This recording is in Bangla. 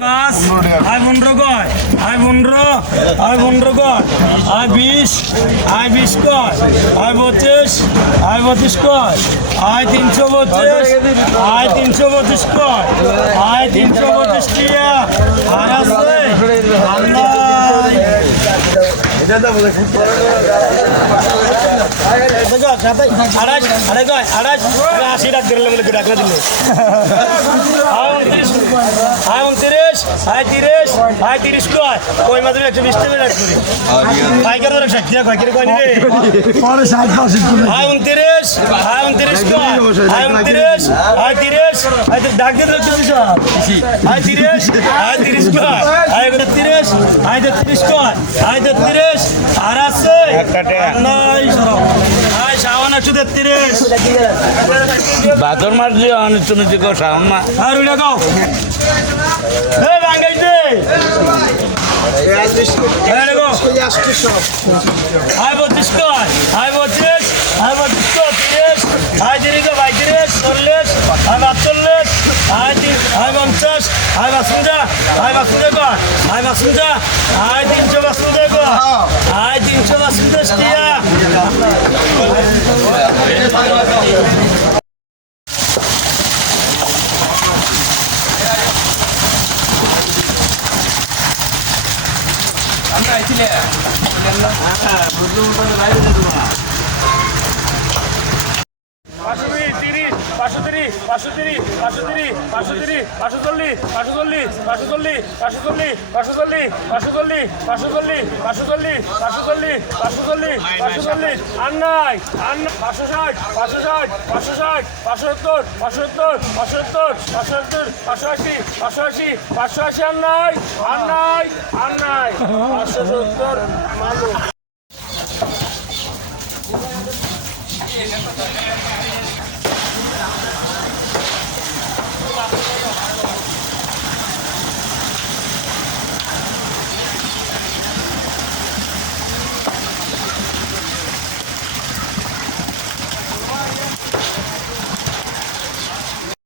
পাঁচ আয় পনেরো কয় আয় পনেরো আয় পনেরো কয় আয় বিশ আয় বিশ কয় আয় পঁচিশ আয় পঁচিশ কয় আয় তিনশো পঁচিশ আয় তিনশো পঁচিশ কয় আয় তিনশো পঁচিশ টিয়া আর আছে আড়াইশ আড়াই কয় আড়াইশ আশি টাকা দিলে টাকা দিলে সাঁত্রিশ সাঁত্রিশ নয় কই মাছ একশো বিশ টাকা রাখ করি পাইকার ধরে ষাট টাকা কয় কিরে কয় নিরে হাই উনত্রিশ হাই উনত্রিশ নয় হাই উনত্রিশ হাই তিরিশ হাই তো ডাক দিয়ে রাখছি সব হাই তিরিশ হাই তিরিশ নয় হাই তিরিশ হাই তো আর আছে? একশো তেত্রিশ ভাদর মাস দিয়ে অনেক তুমি যে কেউ শ্রাবণ মাস আর ওইটা কও হাই বত্রিশ হাই বত্রিশ হাই বত্রিশ তিরিশ হাই তিরিশ বাইত্রিশ চল্লিশ হাই আটচল্লিশ হাই হাই পঞ্চাশ হাই বাসুন্দা হাই বাসুন্দা কর হাই বাসুন্দা হাই তিনশো বাসুন্দা কর হাই তিনশো বাসুন্দা আমরা আইছিলে বুঝলুম বাইরে তোমার পাঁচশো তিরিশ পাঁচশো তিরিশ পাঁচশো তিরিশ পাঁচশো চল্লিশ পাঁচশো চল্লিশ পাঁচশো চল্লিশ পাঁচশো চল্লিশ পাঁচশো চল্লিশ পাঁচশো চল্লিশ পাঁচশো চল্লিশ পাঁচশো চল্লিশ পাঁচশো চল্লিশ পাঁচশো চল্লিশ পাঁচশো চল্লিশ আর নাই আর পাঁচশো ষাট পাঁচশো ষাট পাঁচশো ষাট পাঁচশো সত্তর পাঁচশো সত্তর পাঁচশো সত্তর পাঁচশো সত্তর পাঁচশো আশি পাঁচশো আশি পাঁচশো আশি আর নাই আর নাই আর নাই পাঁচশো সত্তর মানুষ